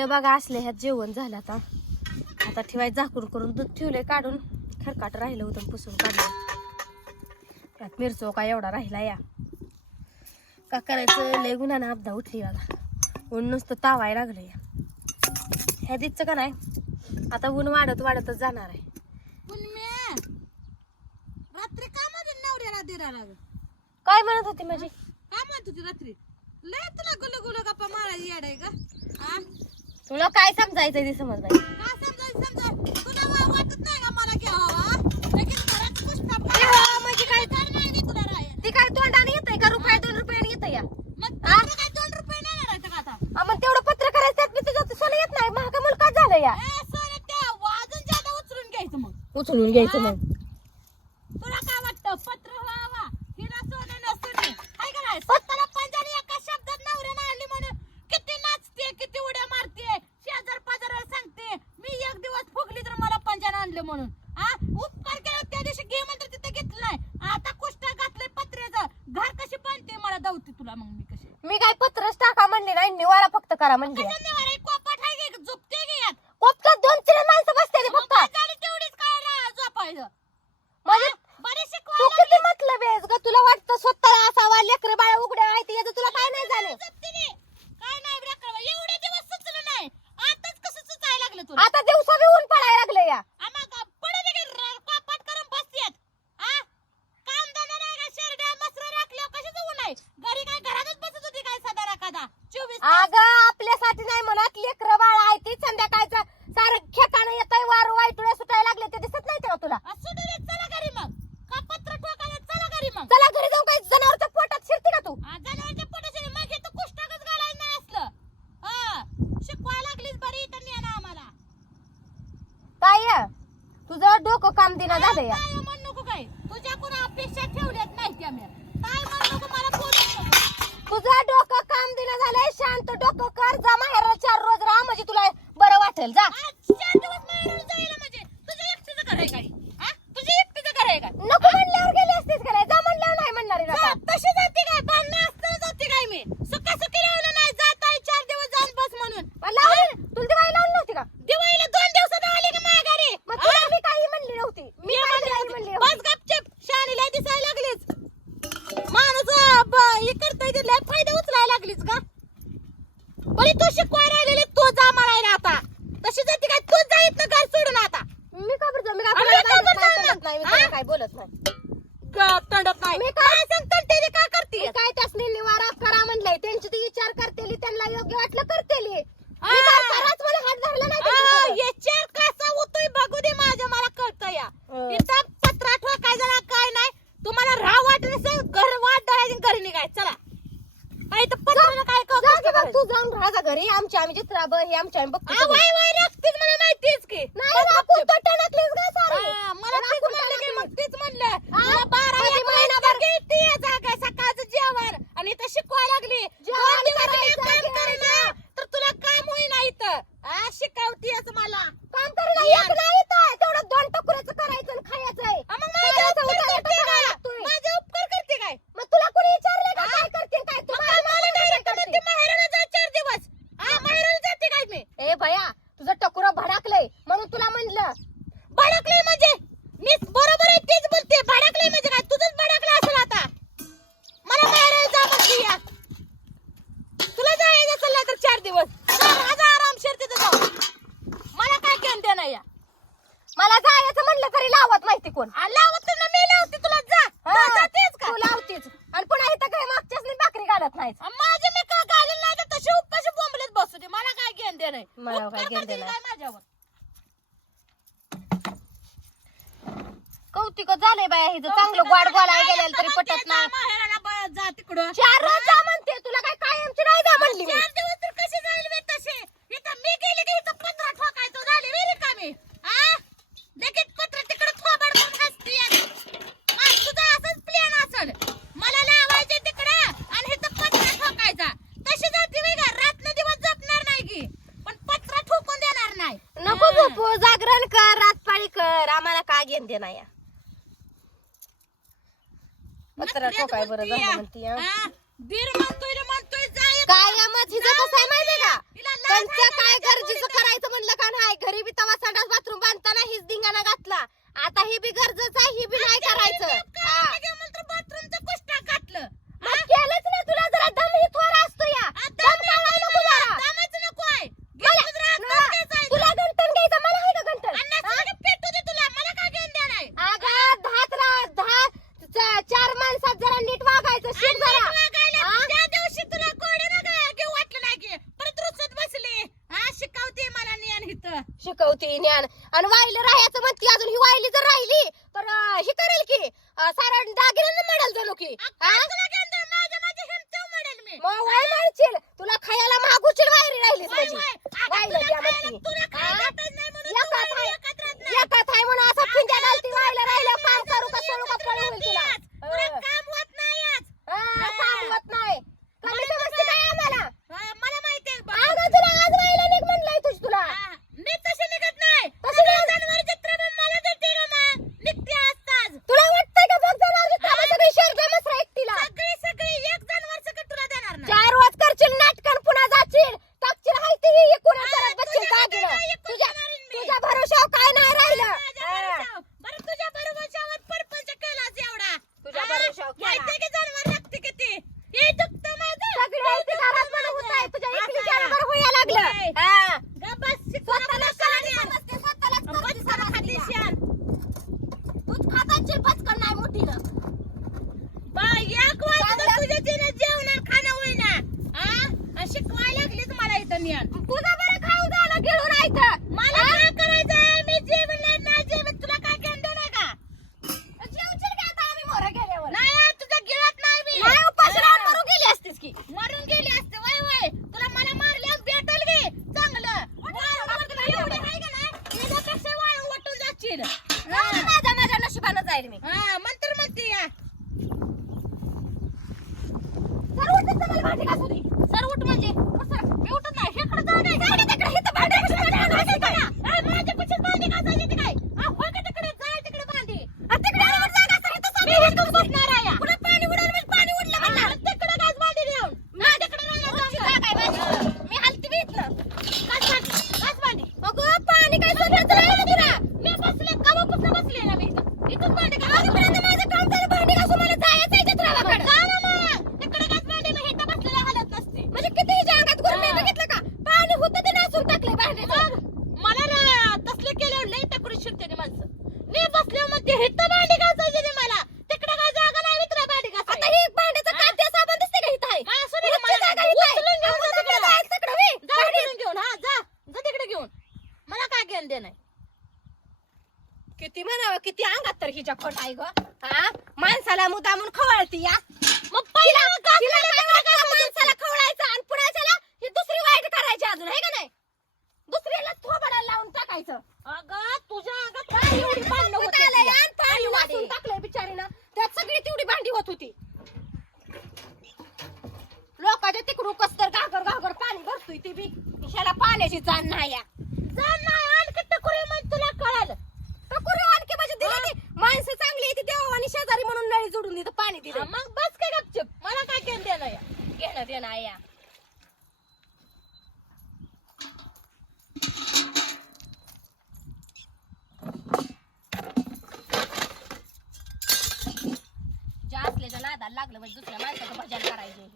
झालं बघा असले ह्यात जेवण झालं आता. आता ठेवाय झाकून करून दूध ठेवलंय काढून. खरकाट राहिलं होतं पुसून काढलं. त्यात मिरचो का एवढा राहिला या. का करायचं? लय गुन्हानं अपदा उठली बघा. ऊन नुसतं तावाय लागलं या. ह्या दिसचं का नाही? आता ऊन वाढत वाढतच जाणार आहे. रात्री का नवऱ्याला? काय म्हणत होती माझी? काय म्हणत होती रात्री? लय तुला गुलू गुलू गप्पा मारायची येड आहे का? तुला काय समजायचं ते समज बाई. काय समजायचं समजा तुला वा- वाटत नाही का मला घ्यावा लगेच घरात पुष्पाप ए म्हणजे काय? तर नाही रे तुला राहायला. ती काय तोंडाने येतंय का रुपये दोन रुपयाने येतं या? मग तुला काय दोन रुपये नाही राहायचं का आता? आ, मग तेवढं पत्र करायचं त्यात मी तुझं सोनं येत नाही. महागा मुलगा झालं या? ए, सोनं त्या वाजून जादा उचलून घ्यायचं मग. उचलून घ्यायचं मग तुला काय वाटतं पत्र व्हावा हिरा सोनं नसतं नाही हाय का नाही स्वतःला पंजाने एका शब्दात नवऱ्यानं आली म्हणून किती नाचते किती उड्या मारते शेजार पाजाराला सांगते मी एक दिवस फुगली तर मला पंजाने आणलं म्हणून आ उपकार केला त्या दिवशी घे म्हणतो तिथे घेतलं नाही आता कुष्ट घातलंय पत्र्याचं घर कशी बांधते मला दावते तुला मग मी कशी मी काय पत्रच टाका म्हणले नाही निवारा फक्त करा म्हणजे. कशाने निवारा? एक कोपाट आहे का? झोपते का यात? कोपच्यात दोन तीन माणसं बसते फक्त. म्हणजे तू किती मतलब आहेस ग? तुला वाटतं स्वतः असावा लेकर बाळा उघड्या आहे याचं तुला काय नाही झालं? जप्तीने. काय नाही बरं करावं. एवढे दिवस सुचलं नाही आताच कसं सुचायला लागलं तुला आता दिवसा बी ऊन पडायला लागलं या आम्हा का- पडू दे की र- कापाट करून बसतेत. आ? कामधंदा नाही का? शेरड्या, मसरं राखल्यावर कशाचं ऊन आहे? घरी काय घरातच बसत होती काय सदा राखादा? चोवीस तास. अगं आपल्यासाठी नाही म्हणत लेकर बाळा आहे ती संध्याकाळचं सारं खेकानं येतंय वारू वाईटुळ्या सुटायला लागले ते दिसत नाही तेव्हा तुला आ, सुटू दे, चला घरी मग. का पत्र ठोकायला? चला घरी मग. चला घरी जाऊन काही जनावरच्या पोटात शिरते का तू आ, जनावरांच्या पोटाशी मग हे तर कुष्टाकच घालायला नाही असलं. हा. शिकवायला लागलीस बरी इथं नेणं आम्हाला. काय या? तुझं डोकं काम दिना झालं या काय म्हण नको काय तुझ्याकडून अपेक्षा ठेवल्यात नाही आम्ही काय म्हण नको मला बोलू नको तुझं डोकं काम दिना झालंय शांत डोकं कर जा माहेरला चार रोज राहा म्हणजे तुला बरं वाटेल जा. आज चार दिवस माहेराला जायला म्हणजे तुझं एकटीचं घर आहे काय हा तुझं एकटीचं घर आहे काय नको म्हणल्यावर गेले असतेच का नाही जा म्हणल्यावर नाही म्हणणार आहे ना जा, आता. तशी जाते काय भांडणं असताना जाते काय मी सुका सुखी राहिलं नाही जात आहे चार दिवस जाऊन बस म्हणून मग लावली तुला दिवाळी लावली नव्हती का दिवाळीला दोन दिवसात आले का माघारी मग तुला मी काही म्हणली नव्हती मी मी काही म्हणले म्हणली होते, नव्हती बस गपचप शाळेला दिसायला लागलीच माणूस अं, ब- हे करता येते लय फायदा उचलायला लागलीच का बरी तू शिकवाय राहिलेली तू जा म्हणायला आता तशी जाते काय तू जा इथनं घर सोडून आता मी का बरं जाऊ? मी काय अरे, कोणाला का काय बरं बोलत नाही, मी जाणार? कोणाला काय बोलत नाही ग- तंडत नाही मी काय- काय सांगतात ते का करते मी काय त्यासनी निवारा करा म्हणलंय त्यांची ती विचार करतेली त्यांना योग्य वाटलं करतेली आ. मी काय कराच मला हात धरला नाही त्यांच्यासोबत. याच्यावर कसा होतोय बघू दे माझ्या मला कळतं या अं. इथं पत्रा ठोकायचा ना काय नाही तुम्हाला राह वाटत नसेल घर वाट डळायची घरी निघाय चला काय तर काय जा कळतं की मग तू जाऊन राहा घरी. आमची आम्ही चित्रा बर हे आमच्या आम्ही बघतो सगळं. लागतेच मला माहितीच की. नाही राखून तो टणकलीस ग सारी. हा, मला तीच राखून म्हणलं की टणकलीस. मग तीच म्हणलं? तुला बारा कधी एक महिनाभर- वाजता किती या जागा? सकाळचं जेवण. आणि इथं शिकवायला लागली. जेवण दोन दिवस करायचं, मी काम घ्यायचं. करेना, तर तुला काम होईना इथं आ, शिकवतीयच मला काम करायला एक नाही येत तेवढं दोन टकुऱ्याचं करायचं आणि खायचं आहे. आ, मग माझे करायचं, उपकार उठायचं, करते करायला का? लागतोय. माझे उपकार करते काय मग तुला कोणी विचारलं का काय करते काय तू मग माझ्या काय मला मागे direct काय म्हणते, करते? माहेराला जा चार दिवस आ, माहेराला जाते ए भया तुझं टकुरं भडाकलंय म्हणून तुला म्हणलं. भडकले म्हणजे? मी बरोबर आहे तेच बोलते. भडकले म्हणजे काय? तुझंच भडकलं असेल आता. मला माहेराला जा म्हणते या. तुला जायचं चाललं तर चार दिवस. राजा आरामशीर तिथं जाऊ मला काय घेऊन देणं या? मला जायचं म्हणलं तरी लावत माहिती कोण? लावत ना मी लावते तुला. जा. हा, जा, जातेच का? तू लावतीच. आणि पुन्हा इथं काय मागच्याच नाही भाकरी घालत नाही माझे मी का घालेल नाही तर तशी उपाशी बोंबलेत बसू दे मला काय घेऊन देणं मला काय घेणं देणं काय माझ्यावर? कौतिक झालंय बाया हिचं चांगलं गोड बोलाय गेलेलं तरी पटत नाही. माहेराला ब- जा तिकडं. चार रोज जा म्हणते तुला काय कायमची नाही जा म्हणली मी. चार दिवस करा काय म्हणतोय काय गरजेचं शिकवती ज्ञान. आणि वाहिलं राहायचं म्हणते अजून ही वाहिली जर राहिली तर अं, हे करेल की. सारण दागिन्यांना मॉडेल जणू की. तुला खायला मागूची वायरी राहिली म्हणजे. থেকে 嗯。तुमच्या खोट आहे ग. माणसाला मुद्दामून खवळती या मग पहिला म्हणजे? माणसाला खवळायचं आणि पुढायच्याला ही दुसरी वाईट करायची अजून आहे का नाही? दुसरीला थोबडा लावून टाकायचं. अगं तुझ्या अगं काय एवढी भांडणं होती आई वाचून त्यात सगळी तेवढी भांडी होत होती. लोकांच्या तिकडून कसतर घागर घागर पाणी भरतोय ती बी. हिशाला पाण्याची जाण नाही या जाण लागलं म्हणजे दुसऱ्या माणसाचं भजन करायचं.